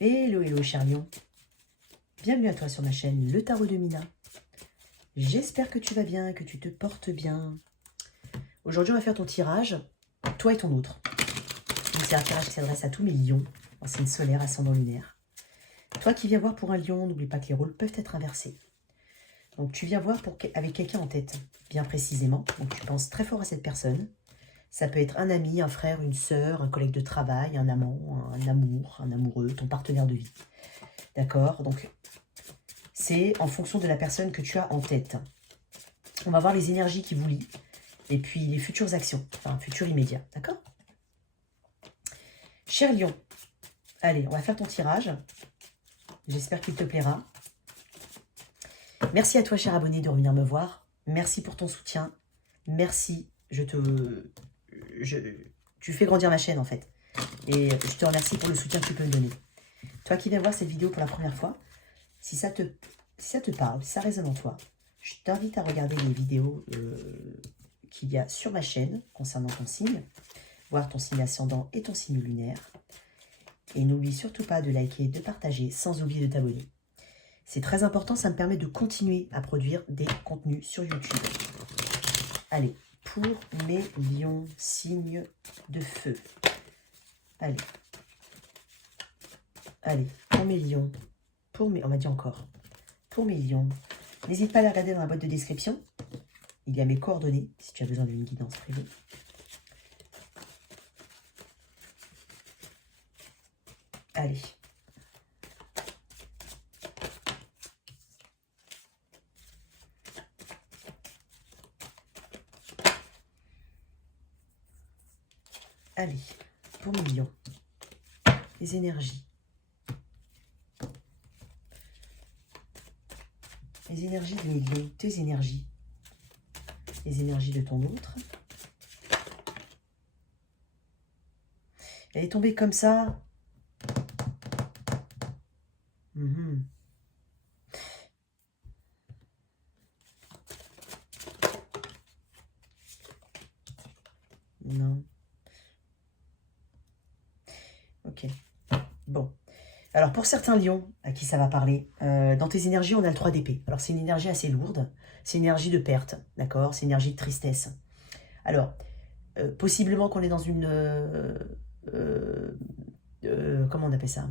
Hello, hello, cher lion. Bienvenue à toi sur ma chaîne, le tarot de Mina. J'espère que tu vas bien, que tu te portes bien. Aujourd'hui, on va faire ton tirage, toi et ton autre. C'est un tirage qui s'adresse à tous mes lions, en signe solaire, ascendant lunaire. Toi qui viens voir pour un lion, n'oublie pas que les rôles peuvent être inversés. Donc, tu viens voir avec quelqu'un en tête, bien précisément. Donc, tu penses très fort à cette personne. Ça peut être un ami, un frère, une sœur, un collègue de travail, un amant, un amour, un amoureux, ton partenaire de vie. D'accord? Donc, c'est en fonction de la personne que tu as en tête. On va voir les énergies qui vous lient et puis les futures actions, enfin, futurs immédiats. D'accord? Cher lion, allez, on va faire ton tirage. J'espère qu'il te plaira. Merci à toi, cher abonné, de revenir me voir. Merci pour ton soutien. Merci, tu fais grandir ma chaîne, en fait. Et je te remercie pour le soutien que tu peux me donner. Toi qui viens voir cette vidéo pour la première fois, si ça te parle, si ça résonne en toi, je t'invite à regarder les vidéos qu'il y a sur ma chaîne concernant ton signe, voir ton signe ascendant et ton signe lunaire. Et n'oublie surtout pas de liker, de partager, sans oublier de t'abonner. C'est très important, ça me permet de continuer à produire des contenus sur YouTube. Allez, pour mes lions, signes de feu. Allez. Allez, pour mes lions, on m'a dit encore, pour mes lions, n'hésite pas à les regarder dans la boîte de description. Il y a mes coordonnées, si tu as besoin d'une guidance privée. Allez. Allez, pour mes lions, les énergies. Les énergies de mes lions, tes énergies. Les énergies de ton autre. Elle est tombée comme ça. Non. Ok. Bon. Alors, pour certains lions à qui ça va parler, dans tes énergies, on a le 3 d'épée. Alors, c'est une énergie assez lourde. C'est une énergie de perte, d'accord? C'est une énergie de tristesse. Alors, possiblement qu'on est dans une... comment on appelle ça?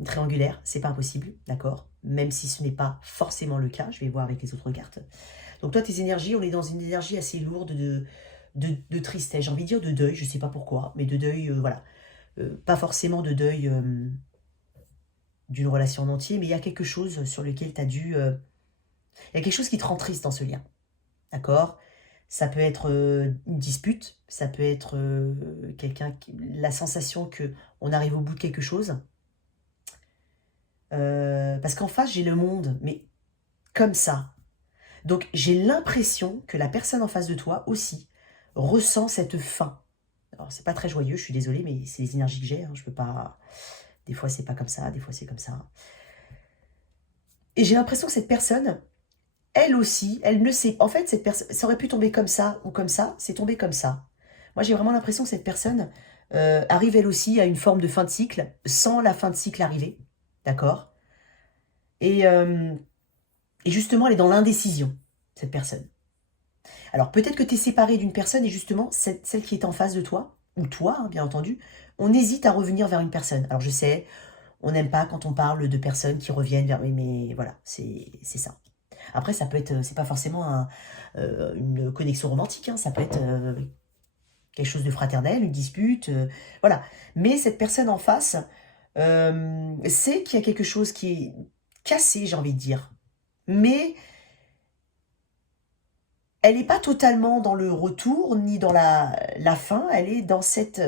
Une triangulaire, c'est pas impossible, d'accord? Même si ce n'est pas forcément le cas, je vais voir avec les autres cartes. Donc toi, tes énergies, on est dans une énergie assez lourde de tristesse. J'ai envie de dire de deuil, je sais pas pourquoi, mais de deuil, voilà. Pas forcément de deuil d'une relation en entier, mais il y a quelque chose sur lequel tu as dû... il y a quelque chose qui te rend triste dans ce lien, d'accord? Ça peut être une dispute, ça peut être la sensation qu'on arrive au bout de quelque chose. Parce qu'en face, j'ai le monde, mais comme ça. Donc, j'ai l'impression que la personne en face de toi aussi ressent cette faim. Alors, c'est pas très joyeux, je suis désolée, mais c'est les énergies que j'ai. Hein, je peux pas... Des fois, c'est pas comme ça, des fois, c'est comme ça. Et j'ai l'impression que cette personne, elle aussi, elle ne sait... En fait, cette personne, ça aurait pu tomber comme ça ou comme ça, c'est tombé comme ça. Moi, j'ai vraiment l'impression que cette personne arrive, elle aussi, à une forme de fin de cycle, sans la fin de cycle arriver. D'accord? Et justement, elle est dans l'indécision, cette personne. Alors, peut-être que tu es séparé d'une personne et justement, celle qui est en face de toi, ou toi, hein, bien entendu, on hésite à revenir vers une personne. Alors, je sais, on n'aime pas quand on parle de personnes qui reviennent vers... Mais voilà, c'est ça. Après, ça peut être... C'est pas forcément une connexion romantique, hein, ça peut être quelque chose de fraternel, une dispute, voilà. Mais cette personne en face sait qu'il y a quelque chose qui est cassé, j'ai envie de dire. Mais elle n'est pas totalement dans le retour, ni dans la fin, elle est dans cette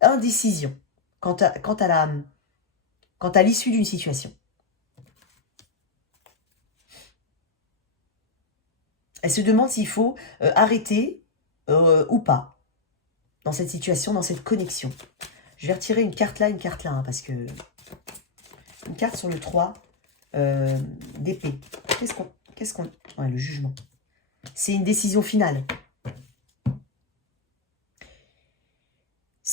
indécision quant à l'issue d'une situation. Elle se demande s'il faut arrêter ou pas dans cette situation, dans cette connexion. Je vais retirer une carte là, hein, parce que... Une carte sur le 3 d'épée. Qu'est-ce qu'on... Ouais, le jugement. C'est une décision finale.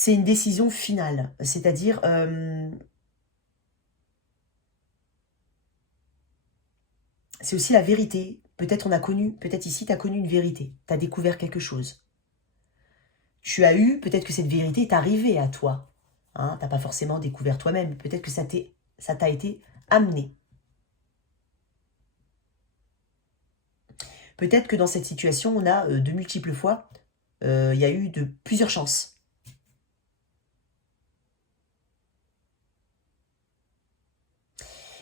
c'est une décision finale. C'est-à-dire, c'est aussi la vérité. Peut-être ici, tu as connu une vérité. Tu as découvert quelque chose. Peut-être que cette vérité est arrivée à toi. Hein, tu n'as pas forcément découvert toi-même. Peut-être que ça t'a été amené. Peut-être que dans cette situation, on a de multiples fois, il y a eu plusieurs chances.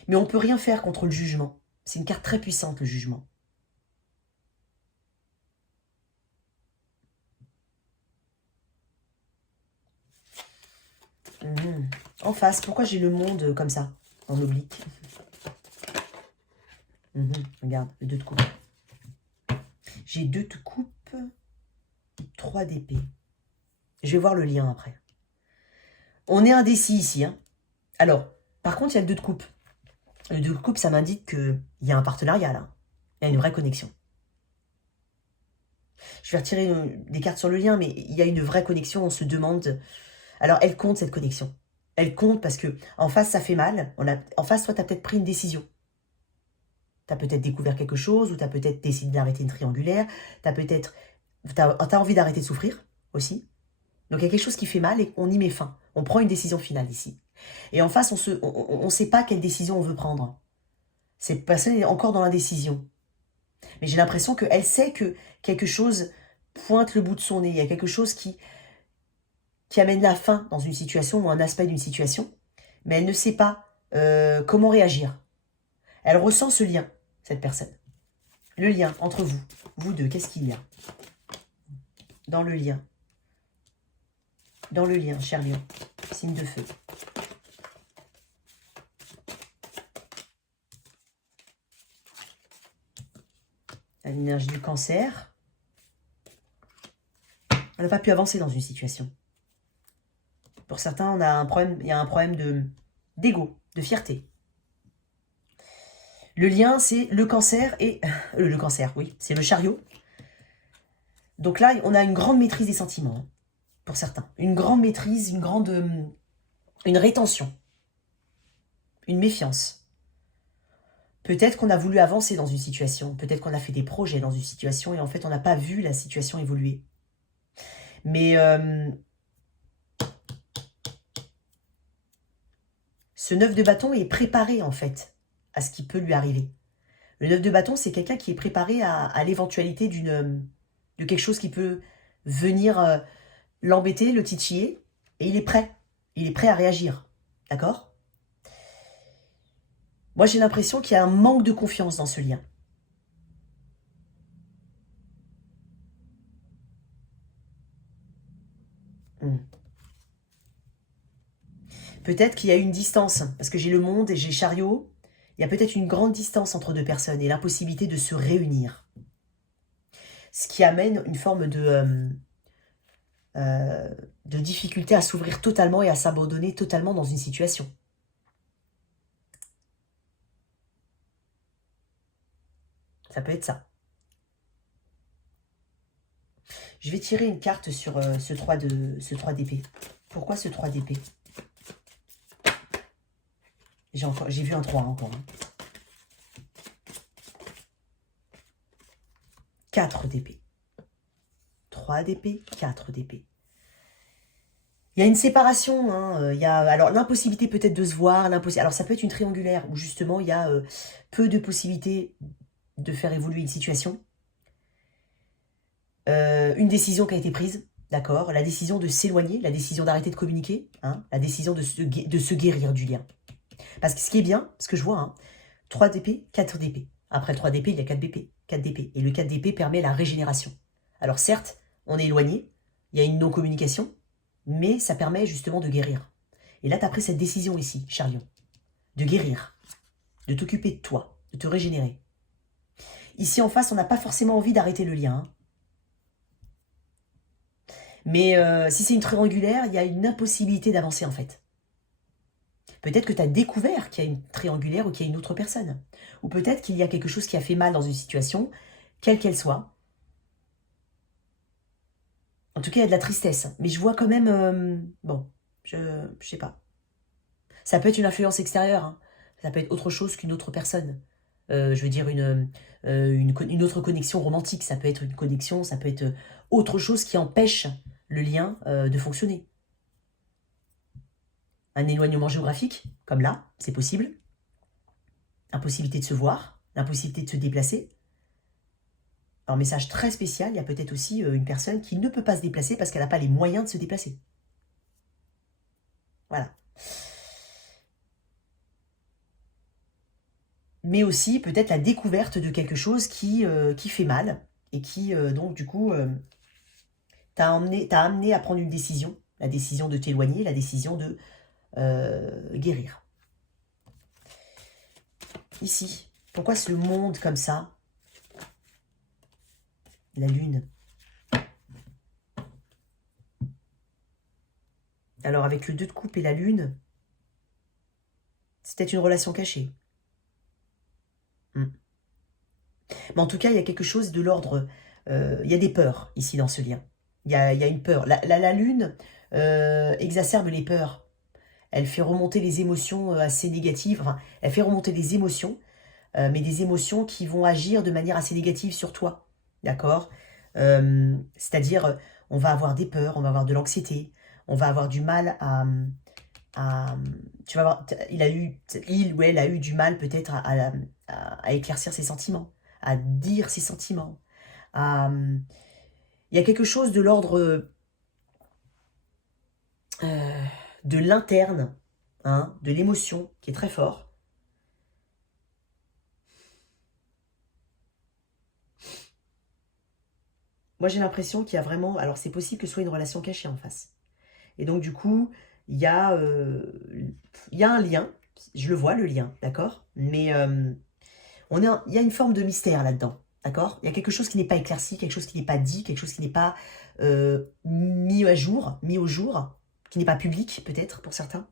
Mais on ne peut rien faire contre le jugement. C'est une carte très puissante, le jugement. En face, pourquoi j'ai le monde comme ça, en oblique? Regarde, le 2 de coupe. J'ai 2 de coupe, 3 d'épée. Je vais voir le lien après. On est indécis ici. Hein. Alors, par contre, il y a le 2 de coupe. Le 2 de coupe, ça m'indique qu'il y a un partenariat là. Il y a une vraie connexion. Je vais retirer des cartes sur le lien, mais il y a une vraie connexion. On se demande... Alors, elle compte cette connexion. Elle compte parce que en face, ça fait mal. En face, toi, tu as peut-être pris une décision. Tu as peut-être découvert quelque chose, ou tu as peut-être décidé d'arrêter une triangulaire. T'as envie d'arrêter de souffrir aussi. Donc, il y a quelque chose qui fait mal et on y met fin. On prend une décision finale ici. Et en face, on ne sait pas quelle décision on veut prendre. Cette personne est encore dans l'indécision. Mais j'ai l'impression qu'elle sait que quelque chose pointe le bout de son nez. Il y a quelque chose qui amène la fin dans une situation ou un aspect d'une situation. Mais elle ne sait pas comment réagir. Elle ressent ce lien, cette personne. Le lien entre vous. Vous deux, qu'est-ce qu'il y a dans le lien? Dans le lien, cher lion. Signe de feu. L'énergie du cancer. On n'a pas pu avancer dans une situation. Pour certains, on a un problème, il y a un problème d'ego, de fierté. Le lien, c'est le cancer et... le cancer, oui, c'est le chariot. Donc là, on a une grande maîtrise des sentiments, pour certains. Une grande maîtrise, une rétention. Une méfiance. Peut-être qu'on a voulu avancer dans une situation. Peut-être qu'on a fait des projets dans une situation et en fait, on n'a pas vu la situation évoluer. Mais ce 9 de bâton est préparé, en fait, à ce qui peut lui arriver. Le 9 de bâton, c'est quelqu'un qui est préparé à l'éventualité de quelque chose qui peut venir l'embêter, le titiller, et il est prêt. Il est prêt à réagir. D'accord? Moi, j'ai l'impression qu'il y a un manque de confiance dans ce lien. Peut-être qu'il y a une distance, parce que j'ai le monde et j'ai chariot. Il y a peut-être une grande distance entre deux personnes et l'impossibilité de se réunir. Ce qui amène une forme de difficulté à s'ouvrir totalement et à s'abandonner totalement dans une situation. Ça peut être ça. Je vais tirer une carte sur ce 3 d'épée. Pourquoi ce 3 d'épée? J'ai vu un 3 encore. Hein. 4 d'épée. 3 d'épée, 4 d'épée. Il y a une séparation. Hein. Il y a alors l'impossibilité peut-être de se voir. Alors ça peut être une triangulaire où justement il y a peu de possibilités de faire évoluer une situation. Une décision qui a été prise. D'accord, la décision de s'éloigner, la décision d'arrêter de communiquer, hein, la décision de se guérir du lien. Parce que ce qui est bien, ce que je vois, hein, 3 d'épée, 4 d'épée. Après 3 d'épée, il y a 4 d'épée. 4 d'épée. Et le 4 d'épée permet la régénération. Alors certes, on est éloigné, il y a une non-communication, mais ça permet justement de guérir. Et là, tu as pris cette décision ici, Chariot, de guérir, de t'occuper de toi, de te régénérer. Ici en face, on n'a pas forcément envie d'arrêter le lien. Hein. Mais si c'est une triangulaire, il y a une impossibilité d'avancer en fait. Peut-être que tu as découvert qu'il y a une triangulaire ou qu'il y a une autre personne. Ou peut-être qu'il y a quelque chose qui a fait mal dans une situation, quelle qu'elle soit. En tout cas, il y a de la tristesse. Mais je vois quand même... bon, je sais pas. Ça peut être une influence extérieure, hein. Ça peut être autre chose qu'une autre personne. Je veux dire, une autre connexion romantique. Ça peut être une connexion, ça peut être autre chose qui empêche le lien de fonctionner. Un éloignement géographique, comme là, c'est possible. Impossibilité de se voir, l'impossibilité de se déplacer. Un message très spécial, il y a peut-être aussi une personne qui ne peut pas se déplacer parce qu'elle n'a pas les moyens de se déplacer. Voilà. Mais aussi peut-être la découverte de quelque chose qui fait mal et qui, donc, du coup, t'a amené à prendre une décision. La décision de t'éloigner, la décision de guérir. Ici, pourquoi ce monde comme ça? La lune. Alors, avec le 2 de coupe et la lune, c'est peut-être une relation cachée. Mais en tout cas, il y a quelque chose de l'ordre... il y a des peurs ici dans ce lien. Il y a une peur. La lune exacerbe les peurs. Elle fait remonter les émotions assez négatives. Enfin, elle fait remonter des émotions, mais des émotions qui vont agir de manière assez négative sur toi. D'accord. C'est-à-dire, on va avoir des peurs, on va avoir de l'anxiété, on va avoir du mal à tu vas voir, il ou elle a eu du mal peut-être à éclaircir ses sentiments, à dire ses sentiments. Il y a quelque chose de l'ordre de l'interne, hein, de l'émotion, qui est très fort. Moi, j'ai l'impression qu'il y a vraiment... Alors, c'est possible que ce soit une relation cachée en face. Et donc, du coup, il y a, il y a un lien. Je le vois, le lien, d'accord. Mais il y a une forme de mystère là-dedans, d'accord. Il y a quelque chose qui n'est pas éclairci, quelque chose qui n'est pas dit, quelque chose qui n'est pas mis à jour, mis au jour, qui n'est pas public, peut-être, pour certains.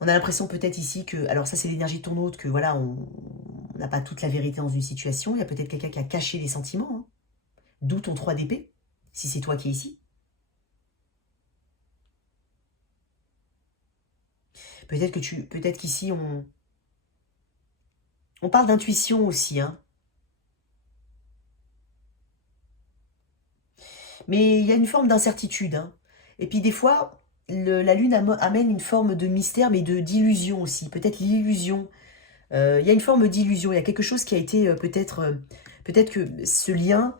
On a l'impression peut-être ici que, alors ça c'est l'énergie de ton hôte, que voilà, on n'a pas toute la vérité dans une situation. Il y a peut-être quelqu'un qui a caché les sentiments, hein. D'où ton 3 d'épée, si c'est toi qui es ici. Peut-être qu'ici on parle d'intuition aussi, hein. Mais il y a une forme d'incertitude, hein. Et puis des fois, la lune amène une forme de mystère, mais d'illusion aussi. Peut-être l'illusion. Il y a une forme d'illusion. Il y a quelque chose qui a été peut-être que ce lien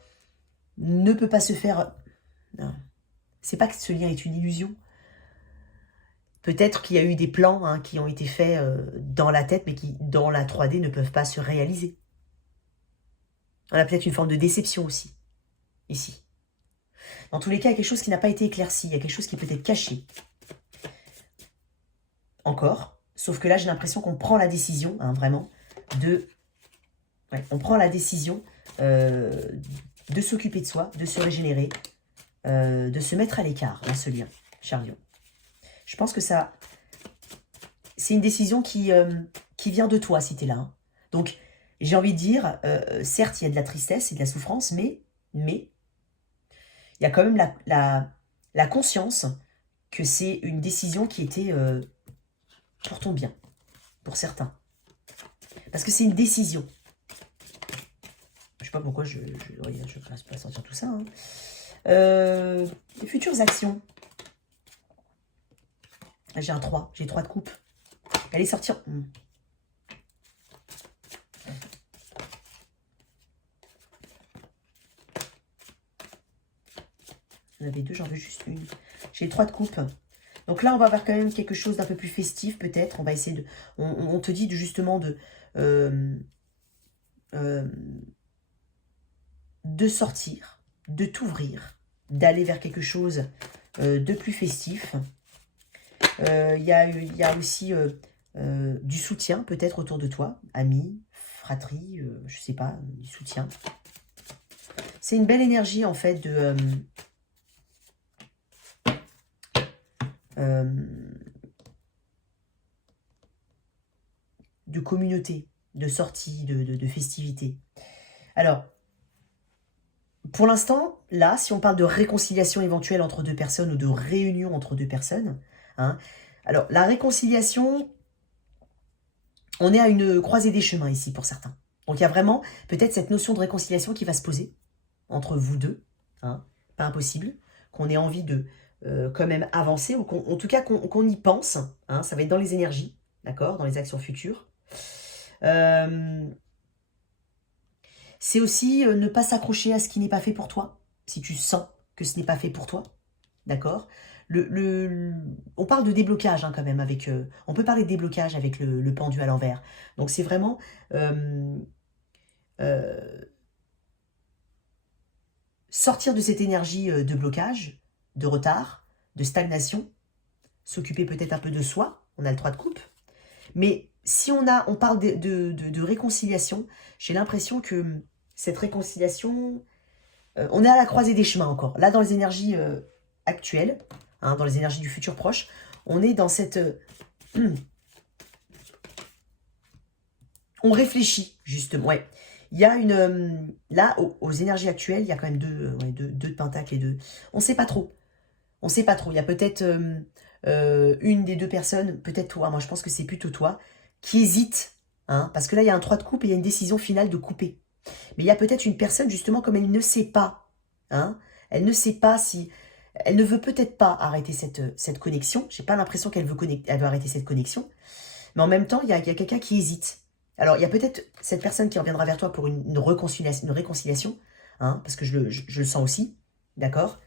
ne peut pas se faire. Non. C'est pas que ce lien est une illusion. Peut-être qu'il y a eu des plans, hein, qui ont été faits dans la tête, mais qui, dans la 3D, ne peuvent pas se réaliser. On a peut-être une forme de déception aussi, ici. Dans tous les cas, il y a quelque chose qui n'a pas été éclairci. Il y a quelque chose qui peut être caché. Encore. Sauf que là, j'ai l'impression qu'on prend la décision, hein, vraiment, de... Ouais, on prend la décision de s'occuper de soi, de se régénérer, de se mettre à l'écart dans ce lien, cher Lion. Je pense que ça... C'est une décision qui vient de toi, si tu es là, hein. Donc, j'ai envie de dire, certes, il y a de la tristesse et de la souffrance, mais il y a quand même la conscience que c'est une décision qui était pour ton bien, pour certains. Parce que c'est une décision. Je sais pas pourquoi je ne vais pas sortir tout ça, hein. Les futures actions. J'ai un 3, j'ai 3 de coupe. Allez sortir. J'en avais 2, j'en veux juste une. J'ai 3 de coupe. Donc là, on va avoir quand même quelque chose d'un peu plus festif, peut-être. On va essayer de... On te dit justement de sortir, de t'ouvrir, d'aller vers quelque chose de plus festif. Il y a aussi du soutien, peut-être, autour de toi. Amis, fratrie, je sais pas, du soutien. C'est une belle énergie, en fait, de communauté, de sortie, de festivité. Alors, Pour l'instant, là, si on parle de réconciliation éventuelle entre deux personnes ou de réunion entre deux personnes, hein, alors la réconciliation, on est à une croisée des chemins ici pour certains. Donc il y a vraiment peut-être cette notion de réconciliation qui va se poser entre vous deux, hein, pas impossible, qu'on ait envie de quand même avancer, ou en tout cas qu'on y pense, hein, ça va être dans les énergies, d'accord, dans les actions futures. C'est aussi ne pas s'accrocher à ce qui n'est pas fait pour toi, si tu sens que ce n'est pas fait pour toi, d'accord. On parle de déblocage hein, quand même, avec, on peut parler de déblocage avec le pendu à l'envers. Donc c'est vraiment sortir de cette énergie de blocage, de retard, de stagnation, s'occuper peut-être un peu de soi, on a le 3 de coupe. Mais si on parle de réconciliation, j'ai l'impression que cette réconciliation, on est à la croisée des chemins encore. Là, dans les énergies actuelles, hein, dans les énergies du futur proche, on est dans cette... on réfléchit, justement. Ouais. Il y a une... là, aux énergies actuelles, il y a quand même deux de pentacles et deux... On ne sait pas trop. On ne sait pas trop. Il y a peut-être une des deux personnes, peut-être toi, moi je pense que c'est plutôt toi, qui hésite. Hein, parce que là, il y a un 3 de coupe et il y a une décision finale de couper. Mais il y a peut-être une personne, justement, comme elle ne sait pas. Hein, elle ne sait pas si... Elle ne veut peut-être pas arrêter cette connexion. J'ai pas l'impression qu'elle veut, elle veut arrêter cette connexion. Mais en même temps, il y a quelqu'un qui hésite. Alors, il y a peut-être cette personne qui reviendra vers toi pour une réconciliation, hein, parce que je le sens aussi, d'accord.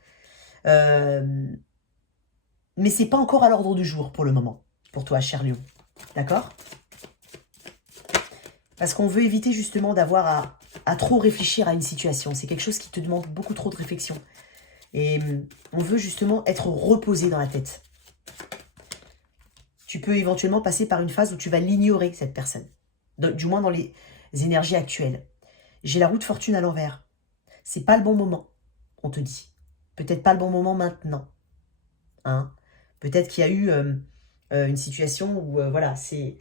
Mais c'est pas encore à l'ordre du jour pour le moment, pour toi, cher Lion, d'accord. Parce qu'on veut éviter justement d'avoir à trop réfléchir à une situation. C'est quelque chose qui te demande beaucoup trop de réflexion. Et on veut justement être reposé dans la tête. Tu peux éventuellement passer par une phase où tu vas l'ignorer, cette personne. Du moins dans les énergies actuelles. J'ai la roue de fortune à l'envers. C'est pas le bon moment, on te dit. Peut-être pas le bon moment maintenant. Hein, peut-être qu'il y a eu une situation où, voilà, c'est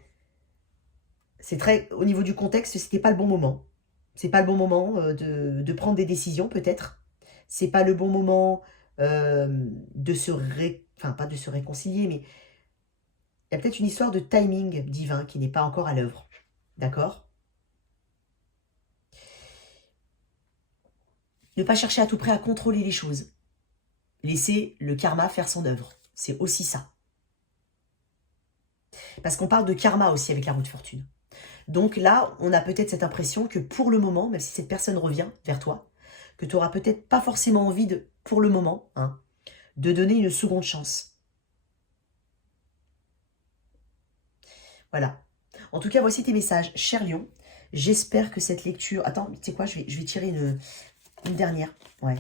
très... Au niveau du contexte, c'était pas le bon moment. C'est pas le bon moment de prendre des décisions, peut-être. C'est pas le bon moment de se enfin, pas de se réconcilier, mais il y a peut-être une histoire de timing divin qui n'est pas encore à l'œuvre. D'accord? Ne pas chercher à tout prix à contrôler les choses. Laisser le karma faire son œuvre. C'est aussi ça. Parce qu'on parle de karma aussi avec la roue de fortune. Donc là, on a peut-être cette impression que pour le moment, même si cette personne revient vers toi, que tu n'auras peut-être pas forcément envie de, pour le moment, hein, de donner une seconde chance. Voilà. En tout cas, voici tes messages, cher Lion. J'espère que cette lecture... Attends, tu sais quoi, je vais tirer une dernière. Ouais.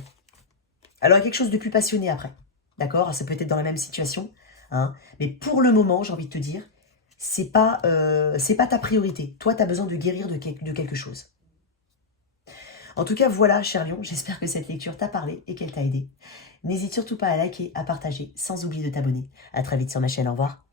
Alors, il y a quelque chose de plus passionné après. D'accord? Ça peut être dans la même situation. Hein, mais pour le moment, j'ai envie de te dire, c'est pas ta priorité. Toi, tu as besoin de guérir de quelque chose. En tout cas, voilà, cher Lion, j'espère que cette lecture t'a parlé et qu'elle t'a aidé. N'hésite surtout pas à liker, à partager, sans oublier de t'abonner. À très vite sur ma chaîne, au revoir.